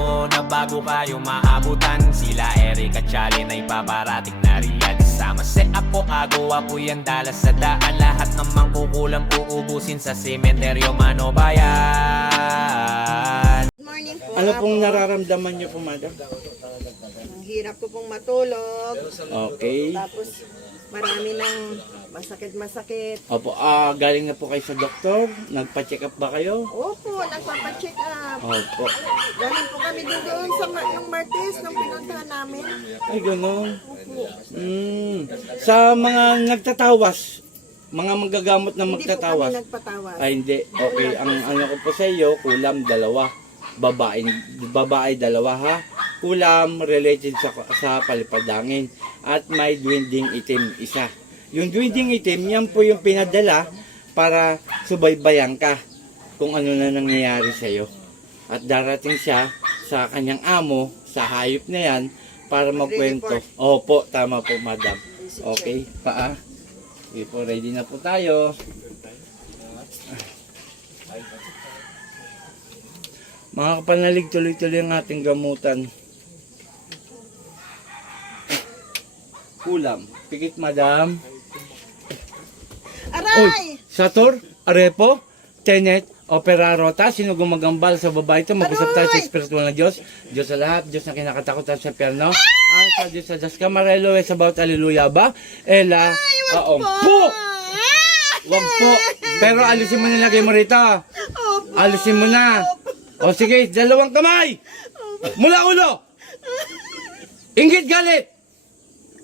ko na bago kayo maabutan. Sila Eric at Chalin ay paparating na riyan. Sama si Apo, Ago, Apo yan dalas sa daan. Lahat namang kukulang uubusin sa sementeryo Manobayan. Morning po. Ano pong nararamdaman niyo po, madam? Ang hirap ko pong matulog. Okay. Tapos marami ng masakit-masakit. Opo, galing na po kayo sa doktor? Nagpa-check up ba kayo? Opo, nagpapacheck up. Opo. Galing po kami doon sa yung Martes nung pinuntahan namin. Ay, gano'n. Opo. Sa mga nagtatawas, mga manggagamot na Hindi po kami magtatawas. nagpatawas. Ay, hindi. Okay, ang ano ko po sa iyo, kulam dalawa. Babae dalawa ha. Kulam related sa palipadangin. At may dwinding itim isa. Yung dwinding itim, yan po yung pinadala para subaybayan ka kung ano na nangyayari sa iyo. At darating siya sa kanyang amo, sa hayop na yan, para magkwento. Opo, tama po, madam. Okay, paa. Okay po, ready na po tayo. Mga kapanalig, tuloy-tuloy ang ating gamutan. Kulam. Pikit, madam. Aray! Sator, Arepo, Tenet, Opera Rota, sino gumagambal sa babae ito? Mag-usap tayo sa espiritual na Diyos. Diyos sa lahat, Diyos na kinakatakutan sa perno. Ang sa Diyos sa Diyos Camarelo, es about Alleluia ba? Ela, po! Wag po! Pero alisin mo na lagay mo rito. Alisin mo na. O sige, dalawang kamay! Mula ulo! Inggit galit!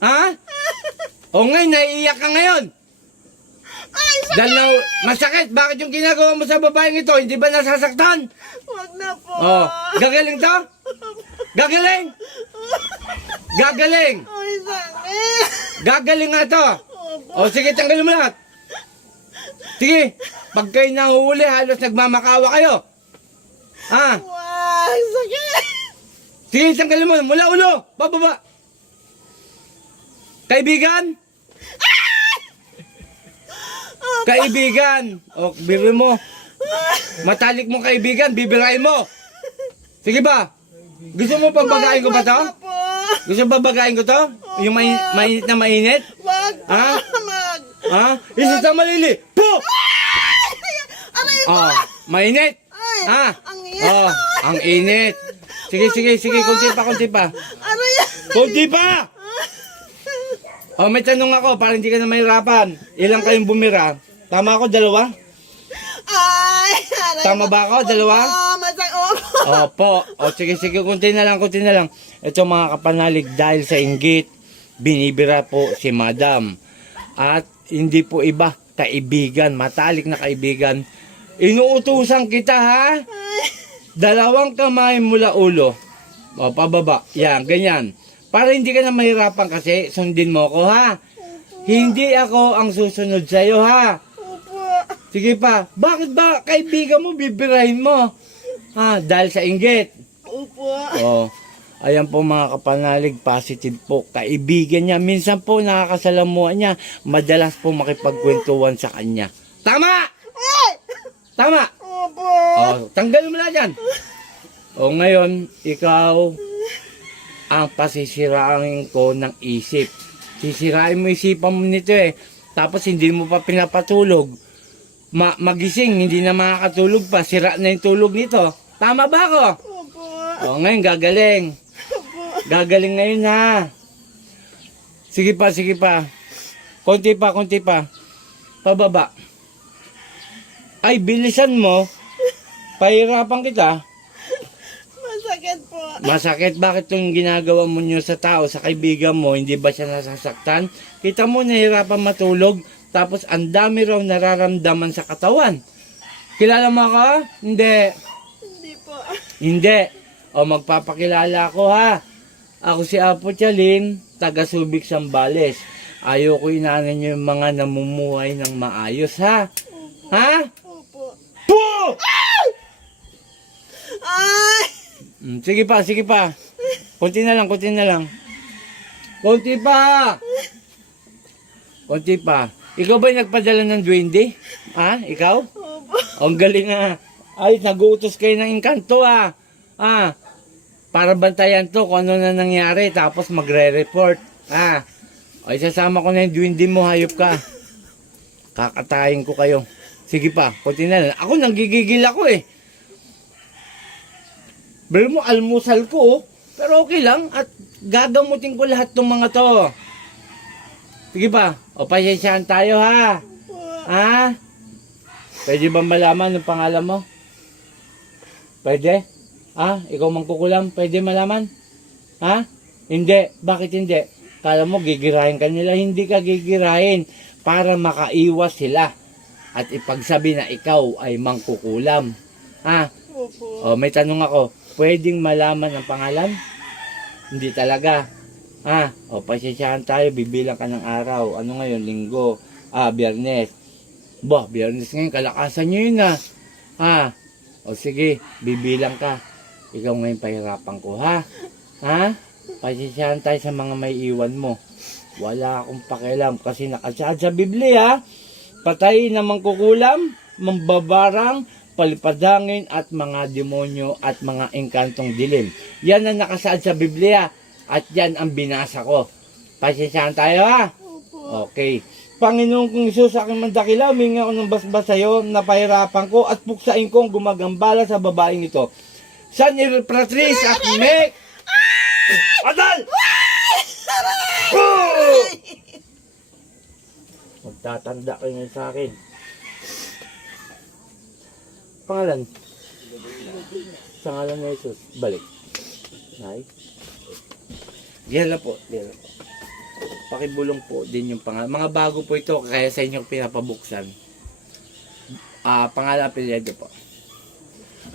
Ha? O ngayon, naiiyak ka ngayon. Dahil na, masakit, bakit yung ginagawa mo sa babaeng ito? Hindi ba nasasaktan? Wag na po. Oh, gagaling to? Gagaling? Gagaling? Ay, sakit. Gagaling nga to. O sige, tanggalin mo lahat. Sige, pag kayo nahuhuli, halos nagmamakawa kayo. Ha? Wag, sakit. Sige, tanggalin mo, mula ulo, bababa. Kaibigan? Kaibigan. O, biro mo. Matalik mo kaibigan, bibirain mo. Sige ba? Gusto mo pabagain ko ba to? Wag na po. Gusto mo babagain ko to? Yung mainit na mainit? Wag po. Ha? Mag. Ha? Isa sa malili. Po! Aray ko. Oh, mainit. Ay, Ha? ang init. Oh, ang init. Sige, sige, sige. Kunti pa, kunti pa. Aray. Kunti pa! Oh, may tanong ako para hindi ka na mahirapan. Ilang kayong bumira? Tama ako, dalawa? Ay, aray Tama ko. ba ako, dalawa? Opo. Opo. O sige, sige, kunti na lang, kunti na lang. Ito mga kapanalig, dahil sa inggit, binibira po si madam. At hindi po iba, kaibigan, matalik na kaibigan. Inuutusan kita ha? Dalawang kamay mula ulo. O, pababa. Yan, ganyan. Para hindi ka na mahirapan kasi, sundin mo ko ha. Hindi ako ang susunod sa'yo ha. Opo. Sige pa, bakit ba kaibigan mo bibirahin mo? Ha, dahil sa inggit. Opo. Oh, ayan po mga kapanalig, positive po. Kaibigan niya, minsan po nakakasalamuhan niya, madalas po makipagkwentuhan sa kanya. Tama! Tama! Opo. Oh, tanggalin mo na dyan. O ngayon, ikaw ang pasisirain ko ng isip. Sisirain mo isipan mo nito eh. Tapos hindi mo pa pinapatulog. Magising, hindi na makakatulog pa. Sira na yung tulog nito. Tama ba ako? Opo. O ngayon, gagaling. Gagaling ngayon ha. Sige pa, sige pa. Konti pa, konti pa. Pababa. Ay, bilisan mo. Pahirapan kita. Masakit po. Masakit, bakit yung ginagawa mo nyo sa tao, sa kaibigan mo, hindi ba siya nasasaktan? Kita mo, nahirapan matulog, tapos ang dami raw nararamdaman sa katawan. Kilala mo ako? Hindi. Hindi po. Hindi. O magpapakilala ako ha. Ako si Apo Chalin, taga Subic, Sambales. Ayoko inaanan nyo yung mga namumuhay ng maayos ha. Ha? Opo. Po! Ay! Sige pa, sige pa. Konti na lang, konti na lang. Konti pa! Konti pa. Ikaw ba yung nagpadala ng duwende? Ha? Ikaw? Opo. Ang galing ah. Ay, nag-uutos kayo ng engkanto ah. Ah. para bantayan to kung ano na nangyari, tapos magre-report. O isasama ko na yung duwindi mo, hayop ka. Kakatayin ko kayo. Sige pa, kunti na lang. Ako nanggigigil ako eh. Pero mo, almusal ko, pero okay lang, at gagamutin ko lahat ng mga to. Sige pa, o pasensyahan tayo ha. Ha? Pwede ba malaman ng pangalan mo? Pwede? Ikaw mangkukulam, pwede malaman? Ha? Hindi. Bakit hindi? Kala mo gigirahin ka nila, hindi ka gigirahin para makaiwas sila at ipagsabi na ikaw ay mangkukulam. O may tanong ako, pwedeng malaman ang pangalan? Hindi talaga. O pasensyahan tayo, bibilang ka ng araw. Ano ngayon? Linggo. Biyernes. Biyernes ngayon, kalakasan nyo yun O sige, bibilang ka. Ikaw ngayon pahirapan ko, ha? Pasensyahan tayo sa mga may iwan mo. Wala akong pakialam kasi nakasaad sa Biblia, patay na mangkukulam, mambabarang, palipadangin at mga demonyo at mga engkantong dilim. Yan ang nakasaad sa Biblia at yan ang binasa ko. Pasensyahan tayo, ha? Okay. Panginoon kong Isus, sa aking mandakila, humingi ako ng basbas sa'yo, napahirapan ko at puksain kong gumagambala sa babaeng ito. San Patrice at Mek! Adal! Magtatanda kayo ngayon sa akin. Pangalan? Sa ngalan ng Jesus. Balik. Nay? Diyan lang po. Pakibulong po din yung pangalan. Mga bago po ito, kaya sa inyo pinapabuksan. Pangalan apelyido po.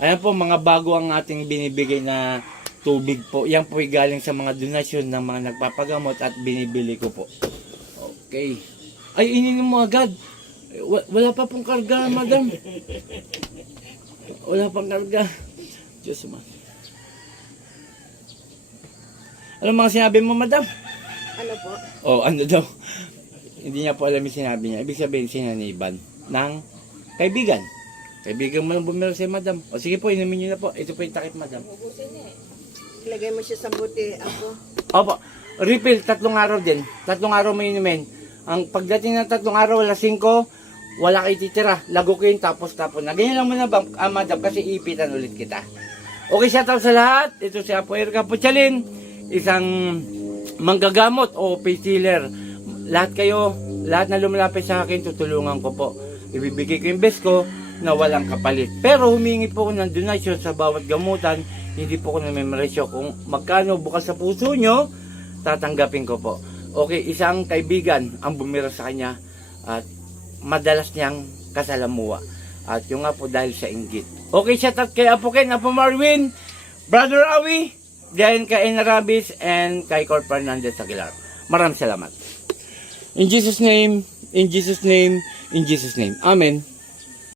Ayan po, mga bago ang ating binibigay na tubig po. Yan po ay galing sa mga donasyon ng mga nagpapagamot at binibili ko po. Okay. Ay, ininom mo agad. Wala pa pong karga, madam. Wala pang karga. Diyos mo. Ano mga sinabi mo, madam? Ano po? Ano daw? Hindi niya po alam yung sinabi niya. Ibig sabihin sinaniban ng kaibigan. Kaibigan mo lang bumiro si madam. Sige po, inumin niyo na po. Ito po yung takip, madam. Ilagay mo siya sa buti. Ako. Opo. Refill, 3 araw din. 3 araw mo inumin. Ang pagdating ng 3 araw, wala 5, wala kayo titira. Lago ko yun, tapos tapon na. Ganyan lang muna ba, madam, kasi ipitan ulit kita. Okay, shout out sa lahat. Ito si Apo Erika Puchalin, isang manggagamot o painkiller. Lahat kayo, lahat na lumalapit sa akin, tutulungan ko po. Ibibigay ko yung best ko na walang kapalit. Pero humingi po ko ng donation sa bawat gamutan. Hindi po ko namimeresyo kung magkano bukas sa puso nyo, tatanggapin ko po. Okay, isang kaibigan ang bumira sa kanya at madalas niyang kasalamuha. At yung nga po dahil sa inggit. Okay, shout out kay Apo Ken, Apo Marwin, Brother Awi, dahil kay Enarabis, and kay Corp Fernandez Aguilar. Maraming salamat. In Jesus' name, in Jesus' name, in Jesus' name. Amen.